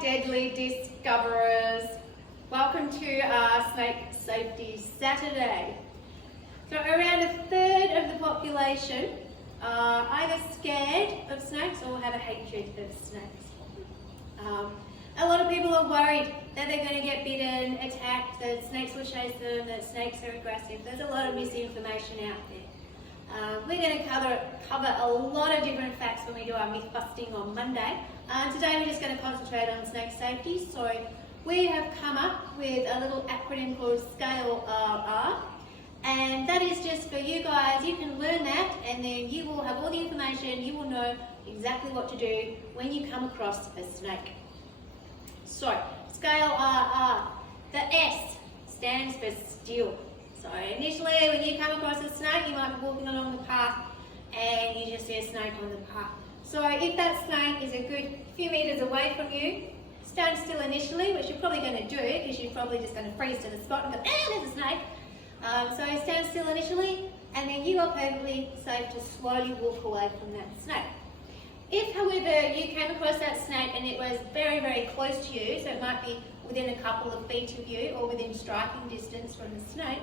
deadly discoverers. Welcome to our Snake Safety Saturday. So around a third of the population are either scared of snakes or have a hatred of snakes. A lot of people are worried that they're going to get bitten, attacked, that snakes will chase them, that snakes are aggressive. There's a lot of misinformation out there. We're going to cover a lot of different facts when we do our myth busting on Monday. Today we're just going to concentrate on snake safety. So we have come up with a little acronym called SCALE RR, and that is just for you guys. You can learn that and then you will have all the information, you will know exactly what to do when you come across a snake. So, SCALE RR, the S stands for still. So initially when you come across a snake, you might be walking along the path and you just see a snake on the path. So if that snake is a good few meters away from you, stand still initially, which you're probably going to do because you're probably just going to freeze to the spot and go, there's a snake. So stand still initially, and then you are perfectly safe to slowly walk away from that snake. If, however, you came across that snake and it was very, very close to you, so it might be within a couple of feet of you or within striking distance from the snake,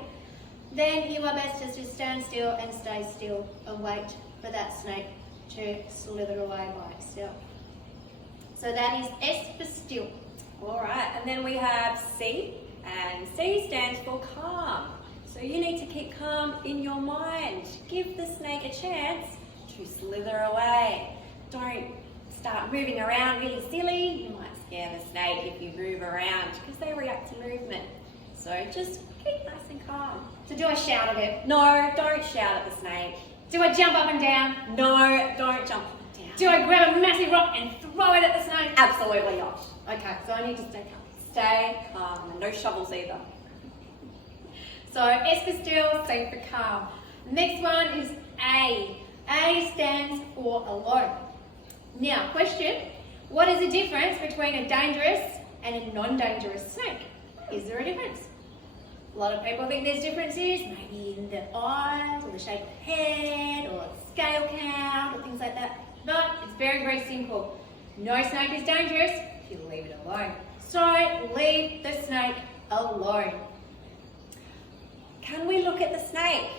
then you are best to just stand still and stay still and wait for that snake to slither away by itself. So that is S for still. All right, and then we have C, and C stands for calm. So you need to keep calm in your mind. Give the snake a chance to slither away. Don't start moving around really silly. You might scare the snake if you move around because they react to movement. So just keep nice and calm. So do I shout at it? No, don't shout at the snake. Do I jump up and down? No, don't jump up and down. Do I grab a massive rock and throw it at the snake? Absolutely not. Okay, so I need to stay calm. Stay calm, and no shovels either. So S for still, C for calm. Next one is A. A stands for alone. Now, question, what is the difference between a dangerous and a non-dangerous snake? Is there a difference? A lot of people think there's differences, maybe in the eyes or the shape of the head or scale count or things like that. But it's very, very simple. No snake is dangerous if you leave it alone. So leave the snake alone. Can we look at the snake?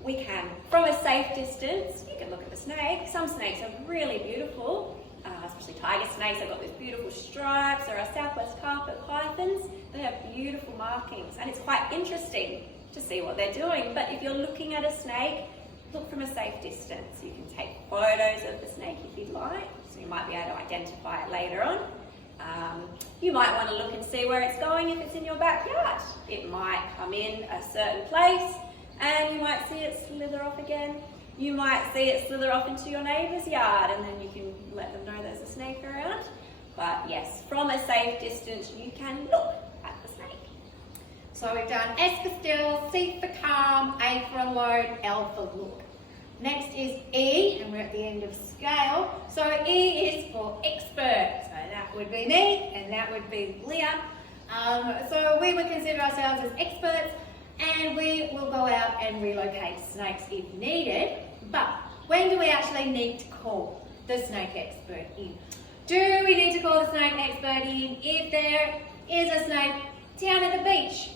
We can. From a safe distance, you can look at the snake. Some snakes are really beautiful, especially tiger snakes. They've got these beautiful stripes, or our southwest carpet pythons. They have beautiful markings, and it's quite interesting to see what they're doing. But if you're looking at a snake, look from a safe distance. You can take photos of the snake if you'd like, so you might be able to identify it later on. You might want to look and see where it's going if it's in your backyard. It might come in a certain place and you might see it slither off again. You might see it slither off into your neighbour's yard and then you can let them know there's a snake around. But yes, from a safe distance you can look at the snake. So we've done S for still, C for calm, A for alone, L for look. Next is E, and we're at the end of scale. So E is for expert. So that would be me, and that would be Leah. So we would consider ourselves as experts, and we will go out and relocate snakes if needed. But when do we actually need to call the snake expert in? Do we need to call the snake expert in if there is a snake down at the beach?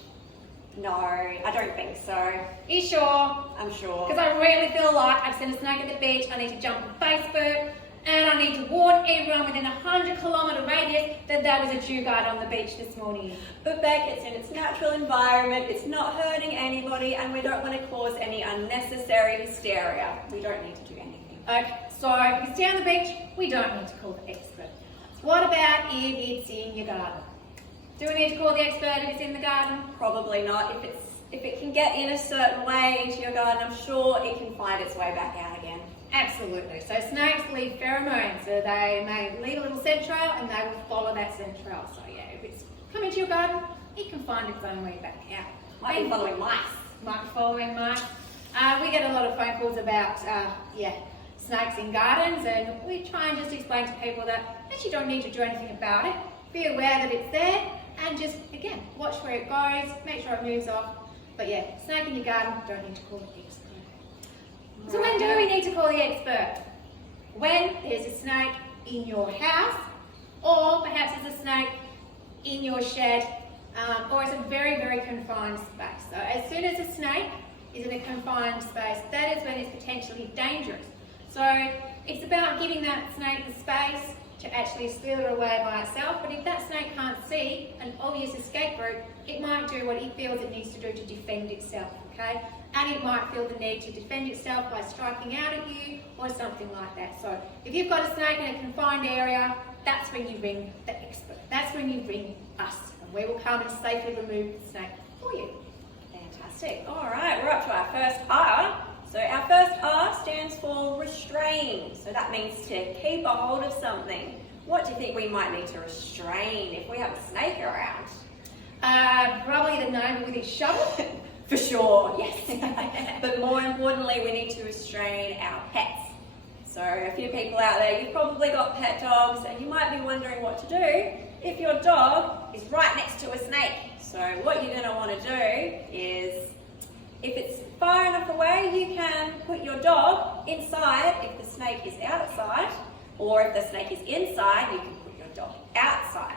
No, I don't think so. Are you sure? I'm sure. Because I really feel like I've seen a snake at the beach, I need to jump on Facebook, and I need to warn everyone within a 100-kilometre radius that there was a dugard on the beach this morning. But Beck, it's in its natural environment, it's not hurting anybody, and we don't want to cause any unnecessary hysteria. We don't need to do anything. Okay, so if it's down the beach, we don't need to call the expert. What about if it's in your garden? Do we need to call the expert if it's in the garden? Probably not. If it can get in a certain way into your garden, I'm sure it can find its way back out again. Absolutely. So snakes leave pheromones. So they may leave a little scent trail and they will follow that scent trail. So yeah, if it's coming to your garden, it can find its own way back out. Might be following mice. Might be following mice. We get a lot of phone calls about snakes in gardens, and we try and just explain to people that actually don't need to do anything about it. Be aware that it's there. And just, again, watch where it goes, make sure it moves off. But yeah, snake in your garden, don't need to call the expert. So when do we need to call the expert? When there's a snake in your house or perhaps there's a snake in your shed, or it's a very, very confined space. So as soon as a snake is in a confined space, that is when it's potentially dangerous. So it's about giving that snake the space to actually slither away by itself, but if that snake can't see an obvious escape route, it might do what it feels it needs to do to defend itself, okay? And it might feel the need to defend itself by striking out at you or something like that. So if you've got a snake in a confined area, that's when you ring the expert. That's when you ring us, and we will come and safely remove the snake for you. Fantastic. All right, we're up to our first R. So our first R stands for restrain. So that means to keep a hold of something. What do you think we might need to restrain if we have a snake around? Probably the neighbour with his shovel. For sure, yes. But more importantly, we need to restrain our pets. So a few people out there, you've probably got pet dogs, and you might be wondering what to do if your dog is right next to a snake. So what you're going to want to do is, if it's far enough away, you can put your dog inside if the snake is outside, or if the snake is inside, you can put your dog outside.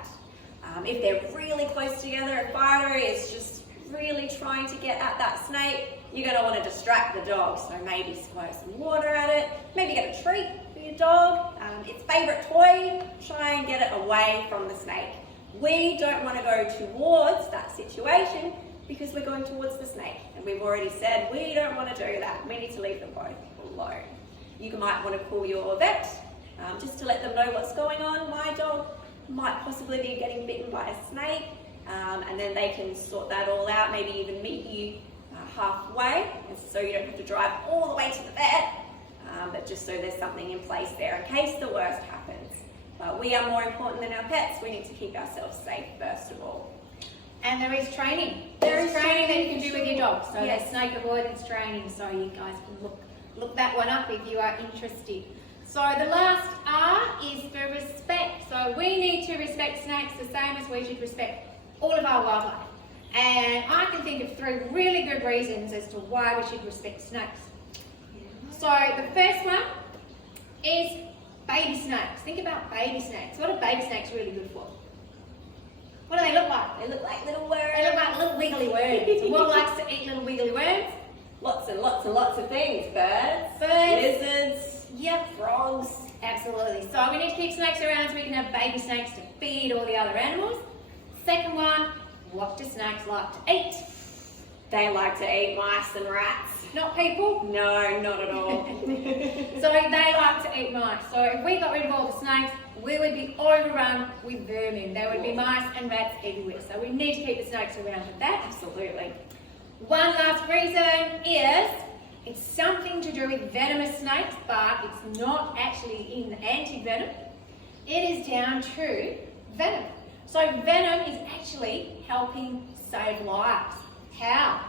If they're really close together, a fighter is just really trying to get at that snake, you're going to want to distract the dog. So maybe squirt some water at it, maybe get a treat for your dog, its favourite toy, try and get it away from the snake. We don't want to go towards that situation because we're going towards the snake. And we've already said we don't want to do that. We need to leave them both alone. You might want to call your vet just to let them know what's going on. My dog might possibly be getting bitten by a snake, and then they can sort that all out, maybe even meet you halfway, and so you don't have to drive all the way to the vet, but just so there's something in place there in case the worst happens. But we are more important than our pets. We need to keep ourselves safe first of all. And there is training. There is training that you can do with your dog. So yes. there's snake avoidance training, so you guys can look that one up if you are interested. So the last R is for respect. So we need to respect snakes the same as we should respect all of our wildlife. And I can think of 3 really good reasons as to why we should respect snakes. So the first one is baby snakes. Think about baby snakes. What are baby snakes really good for? What do they look like? They look like little worms. They look like little wiggly worms. So what likes to eat little wiggly worms? Lots and lots and lots of things. Birds, lizards, yep, frogs. Absolutely. So we need to keep snakes around so we can have baby snakes to feed all the other animals. Second one, what do snakes like to eat? They like to eat mice and rats. Not people? No, not at all. So they like to eat mice. So if we got rid of all the snakes, we would be overrun with vermin. There would be mice and rats everywhere. So we need to keep the snakes around for that. Absolutely. One last reason is it's something to do with venomous snakes, but it's not actually in the anti-venom. It is down to venom. So venom is actually helping save lives. How?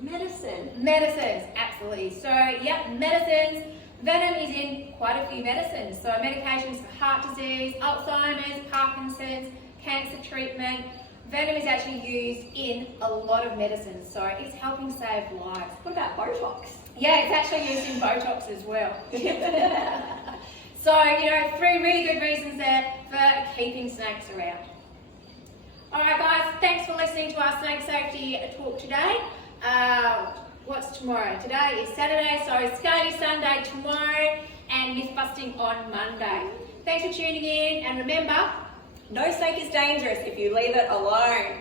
Medicine. Medicines, absolutely. So, yep, medicines. Venom is in quite a few medicines. So medications for heart disease, Alzheimer's, Parkinson's, cancer treatment. Venom is actually used in a lot of medicines. So it's helping save lives. What about Botox? Yeah, it's actually used in Botox as well. So, 3 really good reasons there for keeping snakes around. Alright guys, thanks for listening to our snake safety talk today. What's tomorrow? Today is Saturday, so Scaly Sunday tomorrow and myth busting on Monday. Thanks for tuning in, and remember, no snake is dangerous if you leave it alone.